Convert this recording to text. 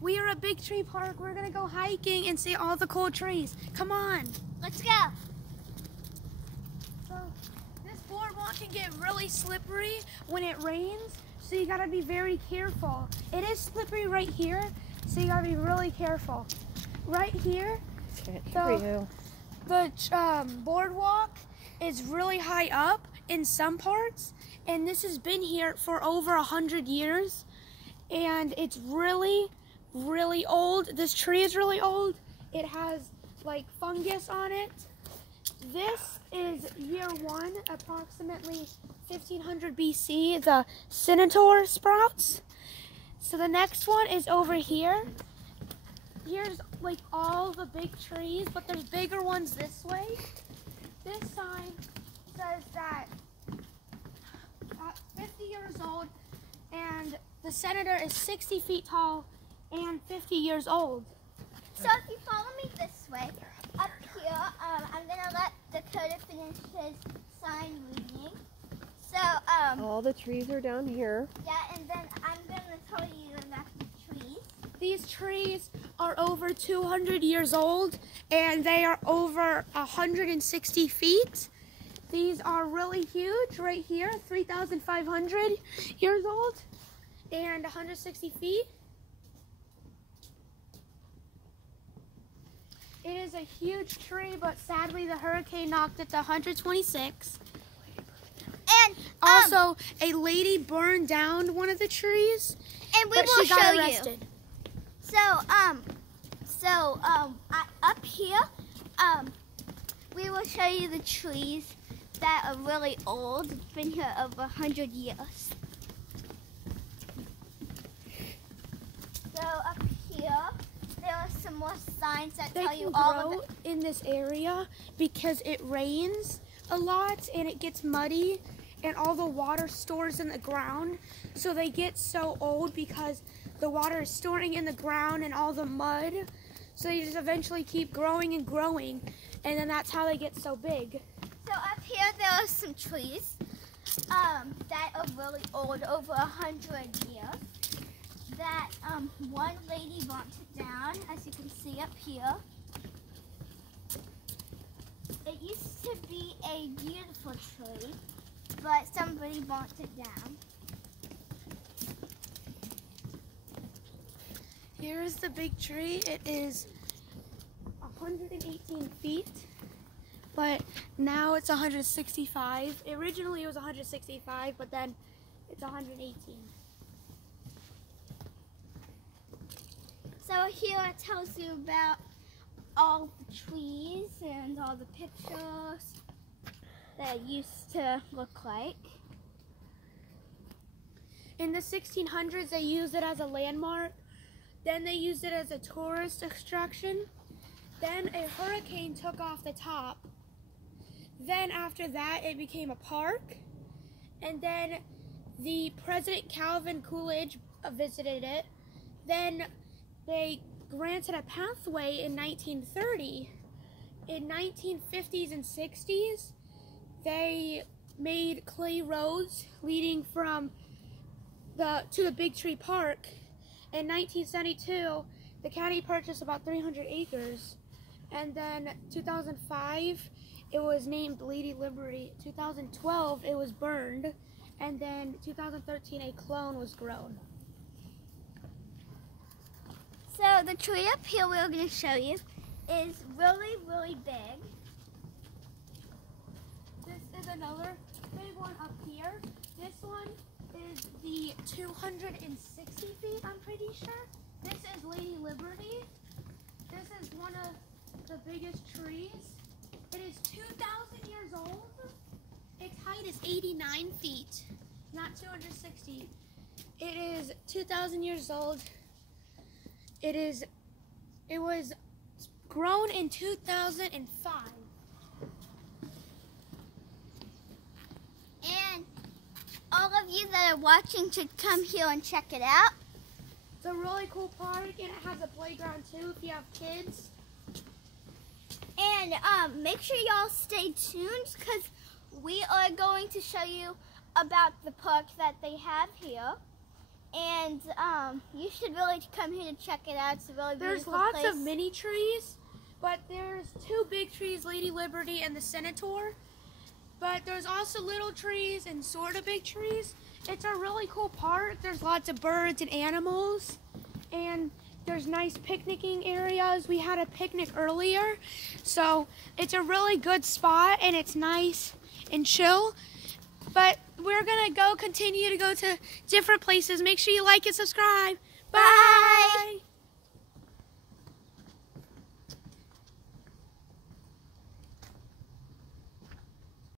We are at Big Tree Park. We're gonna go hiking and see all the cool trees. Come on. Let's go. So this boardwalk can get really slippery when it rains, so you gotta be very careful. It is slippery right here, so you gotta be really careful. Right here, the boardwalk is really high up in some parts, and this has been here for over 100 years, and it's really old. This tree is really old. It has like fungus on it. This is year one, approximately 1500 BC, the senator sprouts. So the next one is over here. Here's like all the big trees, but there's bigger ones this way. This sign says that at 50 years old, and the senator is 60 feet tall and 50 years old. So if you follow me this way, up here, I'm gonna let Dakota finish his sign reading. So all the trees are down here. Yeah, and then I'm gonna tell you about the trees. These trees are over 200 years old, and they are over 160 feet. These are really huge right here, 3,500 years old and 160 feet. It is a huge tree, but sadly the hurricane knocked it to 126. And also, a lady burned down one of the trees, and we but will she got show arrested. Up here, we will show you the trees that are really old. It's been here over 100 years. So up here, there are some more signs that tell you all of it. They can grow in this area because it rains a lot and it gets muddy and all the water stores in the ground. So they get so old because the water is storing in the ground and all the mud. So they just eventually keep growing and growing, and then that's how they get so big. So up here there are some trees that are really old, over 100 years. That one lady wanted down, as you can see up here. It used to be a beautiful tree, but somebody wanted it down. Here is the big tree. It is 118 feet, but now it's 165. Originally it was 165, but then it's 118. So here it tells you about all the trees and all the pictures that it used to look like. In the 1600s, they used it as a landmark. Then they used it as a tourist attraction. Then a hurricane took off the top. Then after that, it became a park. And then the President Calvin Coolidge visited it. Then they granted a pathway in 1930. In 1950s and 60s, they made clay roads leading from to the Big Tree Park. In 1972, the county purchased about 300 acres. And then 2005, it was named Lady Liberty. 2012, it was burned. And then 2013, a clone was grown. So the tree up here we're going to show you is really big. This is another big one up here. This one is the 260 feet, I'm pretty sure. This is Lady Liberty. This is one of the biggest trees. It is 2,000 years old. Its height is 89 feet, not 260. It is 2,000 years old. It was grown in 2005. And all of you that are watching should come here and check it out. It's a really cool park, and it has a playground too if you have kids. And make sure y'all stay tuned, because we are going to show you about the park that they have here. And you should really come here to check it out. It's a really There's beautiful lots place. of mini trees, but there's two big trees, Lady Liberty and the Senator. But there's also little trees and sort of big trees. It's a really cool park. There's lots of birds and animals, and there's nice picnicking areas. We had a picnic earlier, so it's a really good spot, and it's nice and chill. But we're gonna continue to go to different places. Make sure you like and subscribe. Bye. Bye.